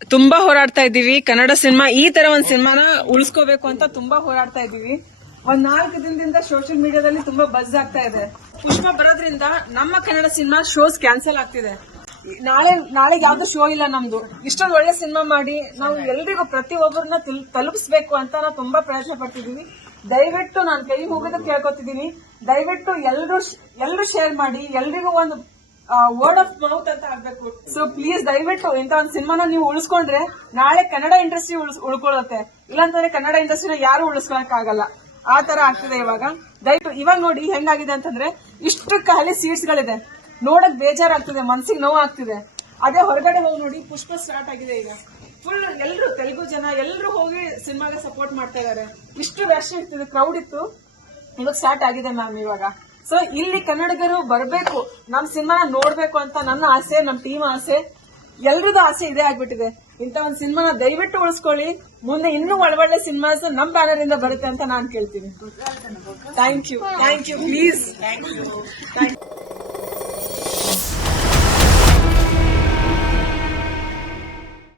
ತುಂಬಾ ಹೋರಾಡ್ತಾ ಇದ್ದೀವಿ. ಕನ್ನಡ ಸಿನಿಮಾ ಈ ತರ ಒಂದ್ ಸಿನಿಮಾನ ಉಳಿಸ್ಕೋಬೇಕು ಅಂತ ತುಂಬಾ ಹೋರಾಡ್ತಾ ಇದ್ದೀವಿ. ಒಂದ್ 4 ದಿನದಿಂದ ಸೋಷಿಯಲ್ ಮೀಡಿಯಾದಲ್ಲಿ ತುಂಬಾ ಬಜ್ ಆಗ್ತಾ ಇದೆ. ಪುಷ್ಪ ಬರೋದ್ರಿಂದ ನಮ್ಮ ಕನ್ನಡ ಸಿನಿಮಾ ಶೋಸ್ ಕ್ಯಾನ್ಸಲ್ ಆಗ್ತಿದೆ. ನಾಳೆಗೆ ಯಾವ್ದು ಶೋ ಇಲ್ಲ ನಮ್ದು. ಇಷ್ಟೊಂದು ಒಳ್ಳೆ ಸಿನಿಮಾ ಮಾಡಿ ನಾವು ಎಲ್ರಿಗೂ ಪ್ರತಿಯೊಬ್ಬರನ್ನ ತಲುಪಿಸ್ಬೇಕು ಅಂತ ನಾವು ತುಂಬಾ ಪ್ರಯತ್ನ ಪಡ್ತಿದೀವಿ. ದಯವಿಟ್ಟು ನಾನು ಕೈ ಮುಗಿದು ಕೇಳ್ಕೊತಿದೀನಿ, ದಯವಿಟ್ಟು ಎಲ್ರು ಶೇರ್ ಮಾಡಿ, ಎಲ್ರಿಗೂ ಒಂದು ವರ್ಡ್ ಆಫ್ ಮೌತ್ ಅಂತ ಆಗ್ಬೇಕು. ಸೊ ಪ್ಲೀಸ್ ದಯವಿಟ್ಟು ಇಂತ ಒಂದು ಸಿನಿಮಾನ ನೀವು ಉಳಿಸ್ಕೊಂಡ್ರೆ ನಾಳೆ ಕನ್ನಡ ಇಂಡಸ್ಟ್ರಿ ಉಳ್ಕೊಳ್ಳುತ್ತೆ. ಇಲ್ಲಾಂತಂದ್ರೆ ಕನ್ನಡ ಇಂಡಸ್ಟ್ರಿನ ಯಾರು ಉಳಿಸ್ಕೊಳಕ್ ಆಗಲ್ಲ. ಆ ತರ ಆಗ್ತಿದೆ ಇವಾಗ. ದಯವಿಟ್ಟು ಇವಾಗ ನೋಡಿ ಹೆಂಗಾಗಿದೆ ಅಂತಂದ್ರೆ ಇಷ್ಟು ಖಾಲಿ ಸೀಟ್ಸ್ ಗಳಿದೆ, ನೋಡಕ್ ಬೇಜಾರಾಗ್ತಿದೆ, ಮನ್ಸಿಗೆ ನೋವು ಆಗ್ತಿದೆ. ಅದೇ ಹೊರಗಡೆ ಹೋಗಿ ನೋಡಿ, ಪುಷ್ಪ ಸ್ಟಾರ್ಟ್ ಆಗಿದೆ ಈಗ. ಫುಲ್ ಎಲ್ರು ತೆಲುಗು ಜನ ಎಲ್ರು ಹೋಗಿ ಸಿನಿಮಾಗೆ ಸಪೋರ್ಟ್ ಮಾಡ್ತಾ ಇದಾರೆ. ಇಷ್ಟು ರಶ್ ಇರ್ತಿದೆ, ಕ್ರೌಡ್ ಇತ್ತು, ಇವಾಗ ಸ್ಟಾರ್ಟ್ ಆಗಿದೆ ಮ್ಯಾಮ್ ಇವಾಗ. ಸೊ ಇಲ್ಲಿ ಕನ್ನಡಿಗರು ಬರಬೇಕು, ನಮ್ ಸಿನಿಮಾ ನೋಡ್ಬೇಕು ಅಂತ ನನ್ನ ಆಸೆ, ನಮ್ ಟೀಮ್ ಆಸೆ, ಎಲ್ರದ್ದು ಆಸೆ ಇದೇ ಆಗ್ಬಿಟ್ಟಿದೆ. ಇಂತ ಒಂದ್ ಸಿನಿಮಾನ ದಯವಿಟ್ಟು ಉಳಿಸ್ಕೊಳ್ಳಿ. ಮುಂದೆ ಇನ್ನೂ ಒಳ್ಳೊಳ್ಳೆ ಸಿನಿಮಾಸ್ ನಮ್ ಬ್ಯಾನರ್ ಇಂದ ಬರುತ್ತೆ ಅಂತ ನಾನ್ ಕೇಳ್ತೀನಿ. Thank you please.